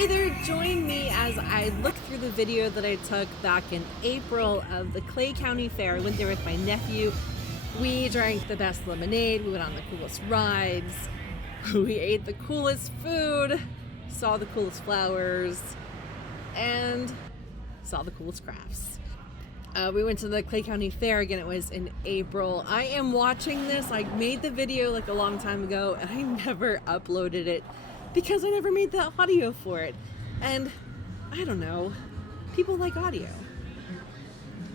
Hey there, join me as I look through the video that I took back in April of the Clay County Fair. I went there with my nephew. We drank the best lemonade, we went on the coolest rides, we ate the coolest food, saw the coolest flowers, and saw the coolest crafts. We went to the Clay County Fair again. It was in April. I am watching this. I made the video like a long time ago and I never uploaded it because I never made the audio for it. And I don't know, people like audio.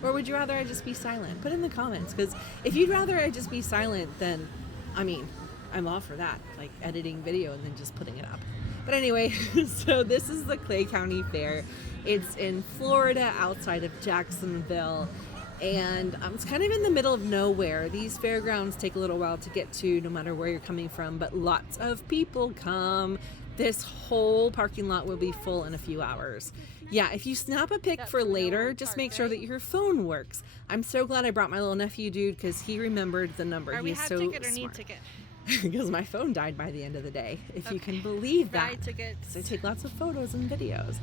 Or would you rather I just be silent? Put in the comments, because if you'd rather I just be silent, then I mean, I'm all for that, like editing video and then just putting it up. But anyway, so this is the Clay County Fair. It's in Florida, outside of Jacksonville, and it's kind of in the middle of nowhere. These fairgrounds take a little while to get to, no matter where you're coming from, but lots of people come. This whole parking lot will be full in a few hours. Yeah, if you snap a pic for later, just make sure that your phone works. I'm so glad I brought my little nephew, dude, because he remembered the number. He's so smart. Ticket or need ticket? Because my phone died by the end of the day, if you can believe that. So I take lots of photos and videos.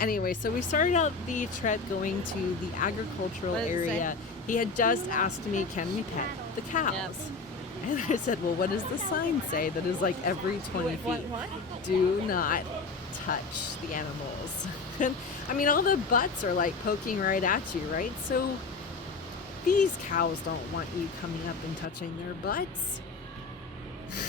Anyway, so we started out the trek going to the agricultural area. He had just asked me, can we pet the cows? Yep. And I said, well, what does the sign say that is like every 20 feet? What? Do not touch the animals. And I mean, all the butts are like poking right at you, right? So these cows don't want you coming up and touching their butts.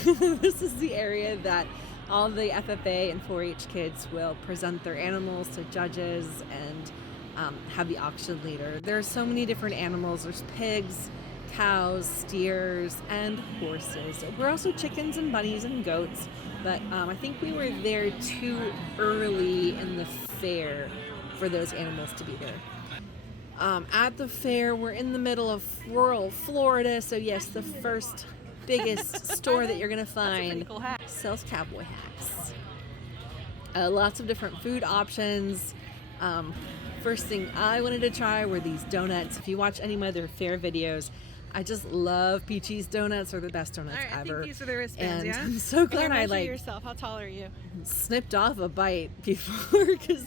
This is the area that all the FFA and 4-H kids will present their animals to judges and have the auction later. There are so many different animals. There's pigs, cows, steers, and horses. We're also chickens and bunnies and goats, but I think we were there too early in the fair for those animals to be there. At the fair, we're in the middle of rural Florida, so yes, the first biggest store that you're gonna find sells cowboy hats. Lots of different food options. First thing I wanted to try were these donuts. If you watch any of my other fair videos, I just love Peachy's donuts. Are the best donuts ever. I think these are the wristbands, and yeah? I'm so glad I yourself. How tall are you? Snipped off a bite before because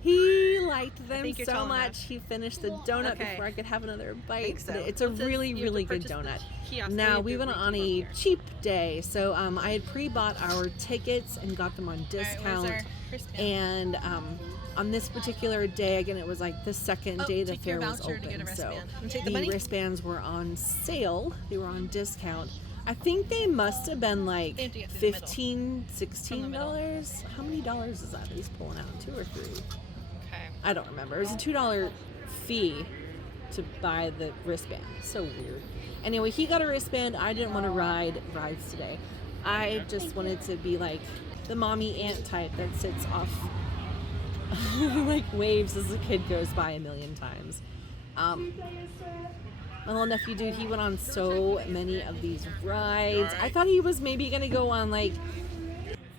he liked them so much. Enough. He finished the donut before I could have another bite. So. It's a really good donut. Now, we went on a cheap day, so I had pre-bought our tickets and got them on discount. And on this particular day, again, it was like the second day the fair was open. So the wristbands were on sale. They were on discount. I think they must have been like $15, $16. How many dollars is that he's pulling out? 2 or 3? I don't remember. It was a $2 fee to buy the wristband. So weird. Anyway, he got a wristband. I didn't want to ride rides today. I just wanted to be like the mommy aunt type that sits off like waves as the kid goes by a million times. My little nephew, dude, he went on so many of these rides. I thought he was maybe going to go on like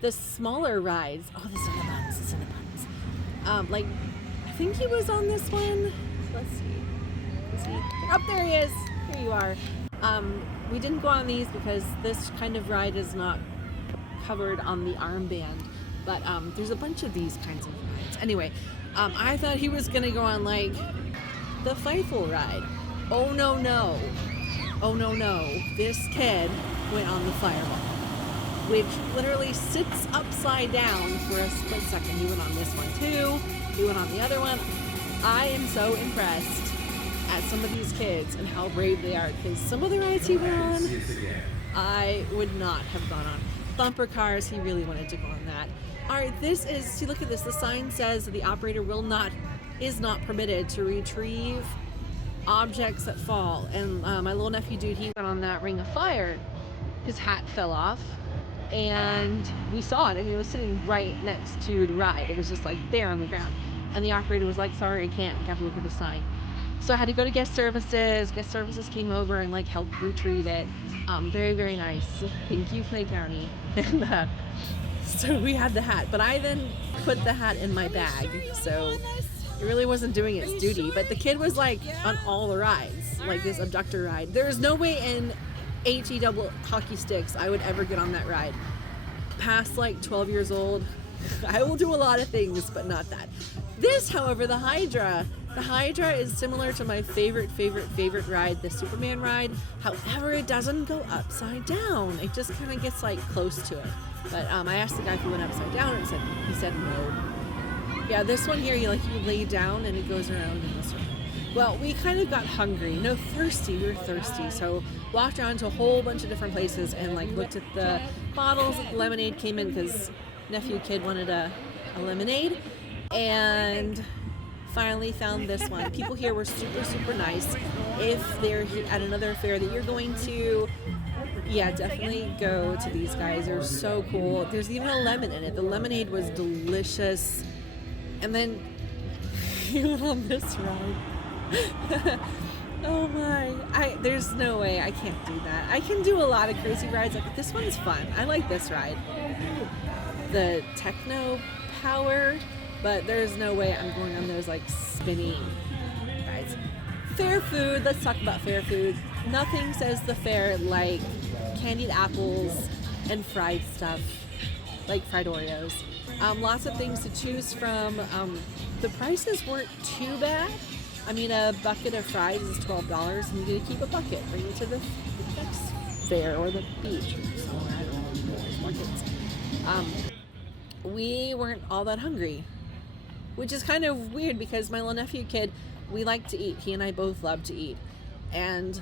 the smaller rides. Oh, this is in the buns. This is in the buns. Like, I think he was on this one. Let's see. Is he? Oh, there he is. Here you are. We didn't go on these because this kind of ride is not covered on the armband, but there's a bunch of these kinds of rides. Anyway, I thought he was gonna go on like the Feifel ride. Oh no. This kid went on the Fireball, which literally sits upside down for a split second. He went on this one too. He went on the other one. I am so impressed at some of these kids and how brave they are, because some of the rides he went on, I would not have gone on. Bumper cars, he really wanted to go on that. All right, this is, see, look at this. The sign says that the operator is not permitted to retrieve objects that fall. And my little nephew, dude, he went on that Ring of Fire. His hat fell off, and we saw it, and he was sitting right next to the ride. It was just like there on the ground. And the operator was like, sorry, I can't. You have to look at the sign. So I had to go to guest services. Guest services came over and like helped retrieve it. Very nice. Thank you, Clay County. And so we had the hat, but I then put the hat in my bag. So it really wasn't doing its duty. But the kid was like on all the rides, like this abductor ride. There is no way in HE double hockey sticks I would ever get on that ride. Past like 12 years old, I will do a lot of things, but not that. This, however, the Hydra is similar to my favorite ride, the Superman ride. However, it doesn't go upside down. It just kind of gets like close to it. But I asked the guy if he went upside down, and he said no. Yeah, this one here, you lay down and it goes around in this one. Well, we kind of got hungry. No, thirsty. We were thirsty. So walked around to a whole bunch of different places and like looked at the bottles that the lemonade came in because nephew kid wanted a lemonade. And finally found this one. People here were super nice. If they're at another fair that you're going to, yeah, definitely go to these guys. They're so cool. There's even a lemon in it. The lemonade was delicious. And then you went on this ride. Oh my, there's no way I can't do that. I can do a lot of crazy rides, but this one's fun. I like this ride. The techno power, but there's no way I'm going on those like spinning rides. Fair food, let's talk about fair food. Nothing says the fair like candied apples and fried stuff, like fried Oreos. Lots of things to choose from. The prices weren't too bad. I mean, a bucket of fries is $12, and you get to keep a bucket. Bring it to the next fair or the beach or somewhere. I don't know, buckets. We weren't all that hungry, which is kind of weird because my little nephew kid, we like to eat. He and I both love to eat. And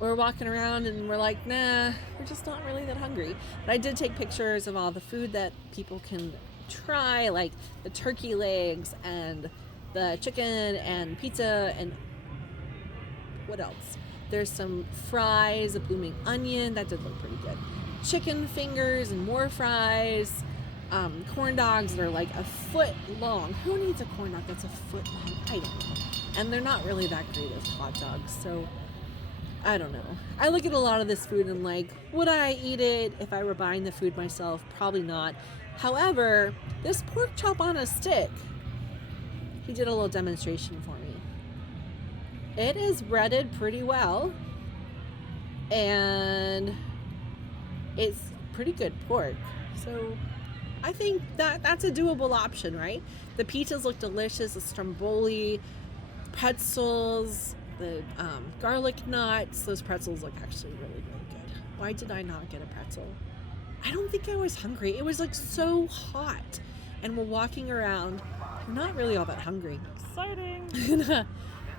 we're walking around and we're like, nah, we're just not really that hungry. But I did take pictures of all the food that people can try, like the turkey legs and the chicken and pizza and what else? There's some fries, a blooming onion, that did look pretty good. Chicken fingers and more fries. Corn dogs that are like a foot long. Who needs a corn dog that's a foot long? I don't know. And they're not really that great as hot dogs, so I don't know. I look at a lot of this food and like, would I eat it if I were buying the food myself? Probably not. However, this pork chop on a stick, he did a little demonstration for me. It is breaded pretty well, and it's pretty good pork. So I think that's a doable option, right? The pizzas look delicious, the stromboli, pretzels, the garlic nuts. Those pretzels look actually really good. Why did I not get a pretzel? I don't think I was hungry. It was like so hot, and we're walking around. We're not really all that hungry. Exciting.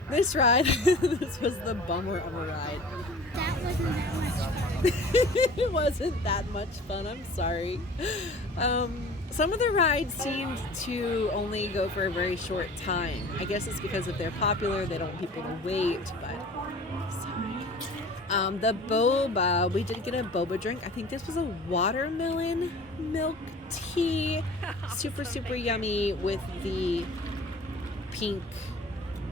This ride, this was the bummer of a ride. That wasn't that much fun. It wasn't that much fun. I'm sorry. Some of the rides seemed to only go for a very short time. I guess it's because if they're popular, they don't want people to wait, but sorry. The boba, we did get a boba drink. I think this was a watermelon milk tea. Super yummy with the pink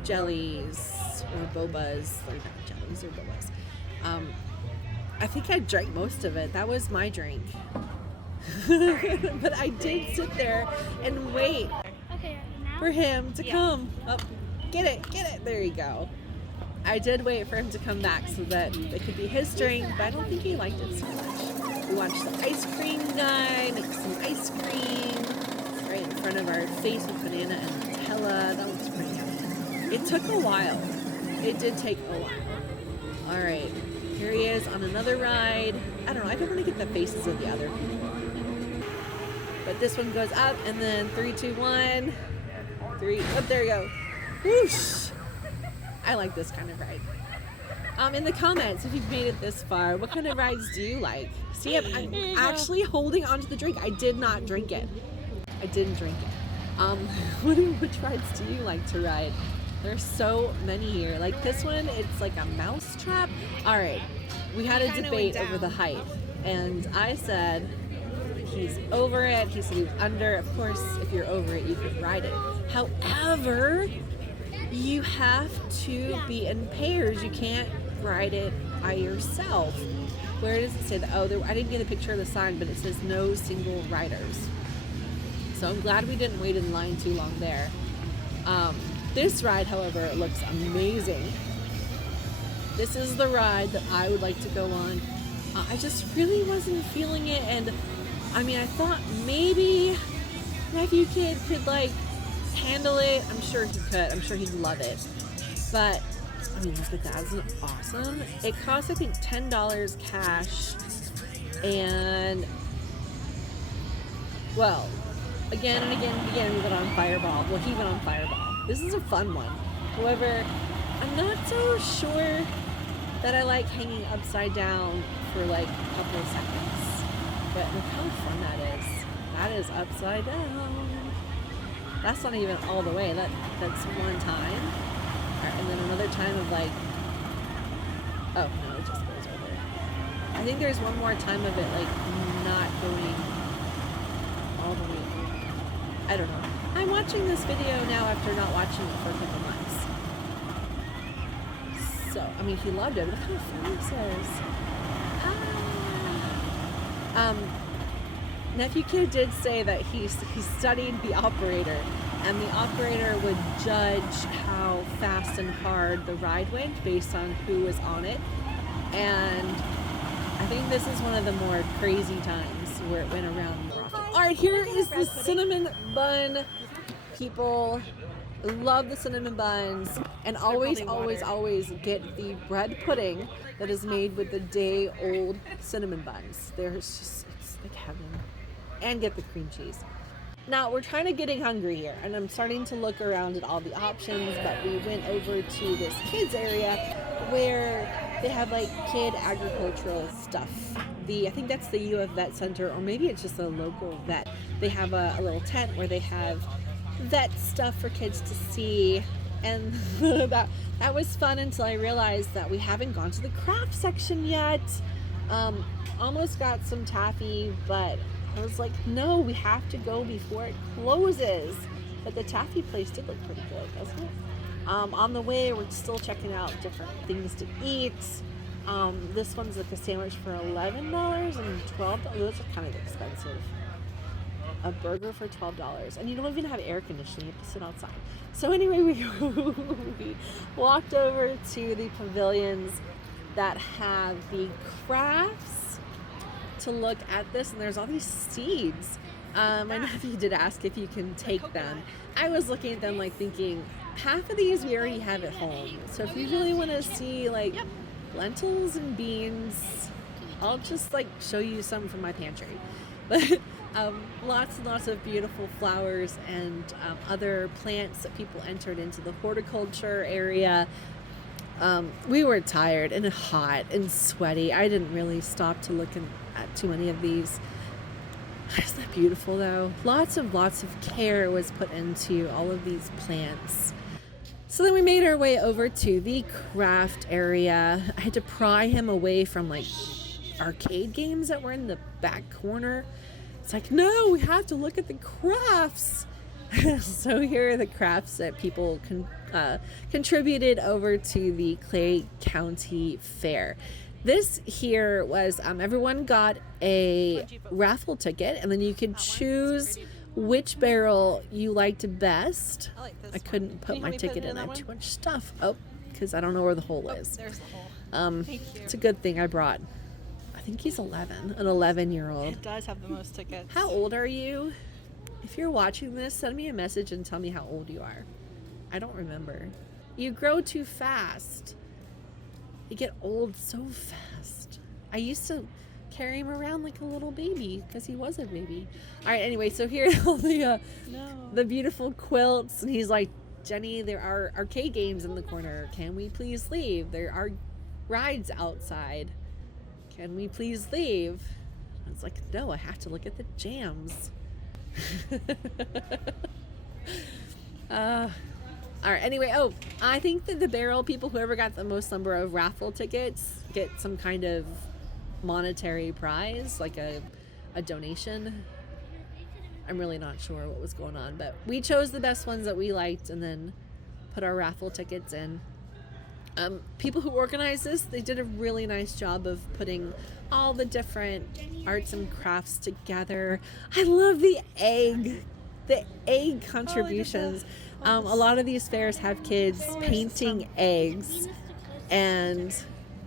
jellies or bobas. They're not jellies or bobas. I think I drank most of it. That was my drink. But I did sit there and wait for him to come. Oh, get it. There you go. I did wait for him to come back so that it could be his drink, but I don't think he liked it so much. We watched the ice cream guy make some ice cream right in front of our face with banana and Nutella. That looks pretty yummy. It took a while. It did take a while. All right, here he is on another ride. I don't know. I don't want to get the faces of the other people. But this one goes up, and then 3, 2, 1. 3. Oh, there you go. Whoosh. I like this kind of ride. In the comments, if you've made it this far, what kind of rides do you like? See, I'm actually holding onto the drink. I did not drink it. I didn't drink it. Which rides do you like to ride? There's so many here. Like this one, it's like a mouse trap. All right, we had a debate over the height, and I said he's over it. He said he was under. Of course, if you're over it, you can ride it. However, you have to be in pairs. You can't ride it by yourself. Where does it say that? Oh, I didn't get a picture of the sign, but it says no single riders. So I'm glad we didn't wait in line too long there. This ride, however, looks amazing. This is the ride that I would like to go on. I just really wasn't feeling it, and I mean, I thought maybe nephew kid could like handle it, I'm sure he could. I'm sure he'd love it. But I mean, look at that. Isn't it awesome? It costs, I think, $10 cash. And, well, again and again and again, we went on Fireball. Well, he went on Fireball. This is a fun one. However, I'm not so sure that I like hanging upside down for like a couple of seconds. But look how fun that is. That is upside down. That's not even all the way. That's one time. And then another time of like, oh no, it just goes over. I think there's one more time of it like not going all the way over. I don't know. I'm watching this video now after not watching it for a couple months. So, I mean, he loved it. Look how fun this is. Nephew Kid did say that he studied the operator, and the operator would judge how fast and hard the ride went based on who was on it. And I think this is one of the more crazy times where it went around more often. All right, here is the cinnamon bun. People love the cinnamon buns, and always get the bread pudding that is made with the day-old cinnamon buns. It's like heaven. And get the cream cheese. Now, we're kind of getting hungry here, and I'm starting to look around at all the options, but we went over to this kids area where they have like kid agricultural stuff. I think that's the U of Vet Center, or maybe it's just a local vet. They have a little tent where they have vet stuff for kids to see, and that was fun until I realized that we haven't gone to the craft section yet. Almost got some taffy, but I was like, no, we have to go before it closes. But the taffy place did look pretty good, doesn't it? On the way, we're still checking out different things to eat. This one's like a sandwich for $11 and $12. Those are kind of expensive. A burger for $12. And you don't even have air conditioning. You have to sit outside. So anyway, we walked over to the pavilions that have the crafts to look at this, and there's all these seeds. My nephew did ask if you can take them. I was looking at them like thinking, half of these we already have at home. So if you really want to see like lentils and beans, I'll just like show you some from my pantry. But lots and lots of beautiful flowers and other plants that people entered into the horticulture area. We were tired and hot and sweaty. I didn't really stop to look at too many of these. Isn't that beautiful though? Lots of care was put into all of these plants. So then we made our way over to the craft area. I had to pry him away from like arcade games that were in the back corner. It's like, no, we have to look at the crafts. So here are the crafts that people contributed over to the Clay County Fair. This here was, everyone got a raffle ticket, and then you could choose which barrel you liked best. I couldn't put my ticket in. I had too much stuff. Oh, because I don't know where the hole is. There's the hole. It's a good thing I brought. I think he's 11, an 11-year-old. It does have the most tickets. How old are you? If you're watching this, send me a message and tell me how old you are. I don't remember. You grow too fast. You get old so fast. I used to carry him around like a little baby because he was a baby. All right, anyway, so here are all the beautiful quilts, and he's like, Jenny, there are arcade games in the corner. Can we please leave? There are rides outside. Can we please leave? I was like, no, I have to look at the jams. All right, anyway, I think that the barrel people, whoever got the most number of raffle tickets, get some kind of monetary prize, like a donation. I'm really not sure what was going on, but we chose the best ones that we liked and then put our raffle tickets in. People who organized this, they did a really nice job of putting all the different arts and crafts together. I love the egg contributions. A lot of these fairs have kids painting eggs, and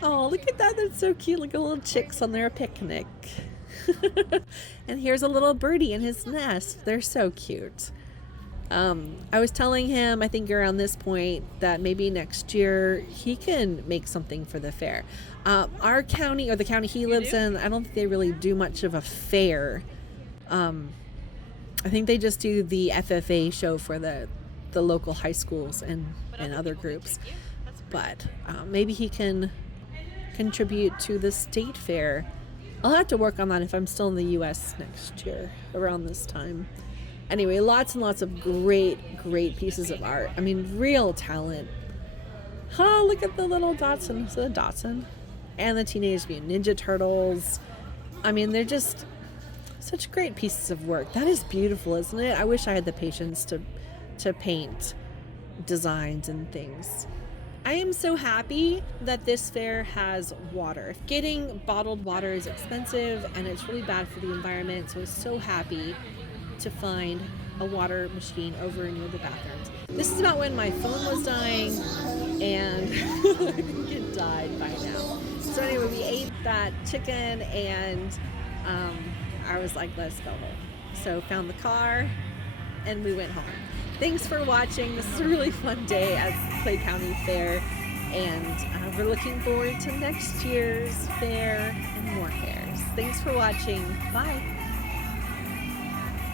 oh, look at that, that's so cute, like little chicks on their picnic. And here's a little birdie in his nest. They're so cute. I was telling him, I think around this point, that maybe next year he can make something for the fair. Our county, or the county he lives in, I don't think they really do much of a fair. I think they just do the FFA show for the local high schools and other groups. But maybe he can contribute to the state fair. I'll have to work on that if I'm still in the U.S. next year around this time. Anyway, lots and lots of great pieces of art. I mean, real talent. Look at the little Dotson. Is it a Dotson? And the Teenage Mutant Ninja Turtles. I mean, they're just such great pieces of work. That is beautiful, isn't it? I wish I had the patience to paint designs and things. I am so happy that this fair has water. Getting bottled water is expensive and it's really bad for the environment, so I was so happy to find a water machine over near the bathrooms. This is about when my phone was dying, and I think it died by now. So anyway, we ate that chicken, and I was like, let's go home. So found the car, and we went home. Thanks for watching. This is a really fun day at Clay County Fair, and we're looking forward to next year's fair and more fairs. Thanks for watching. Bye.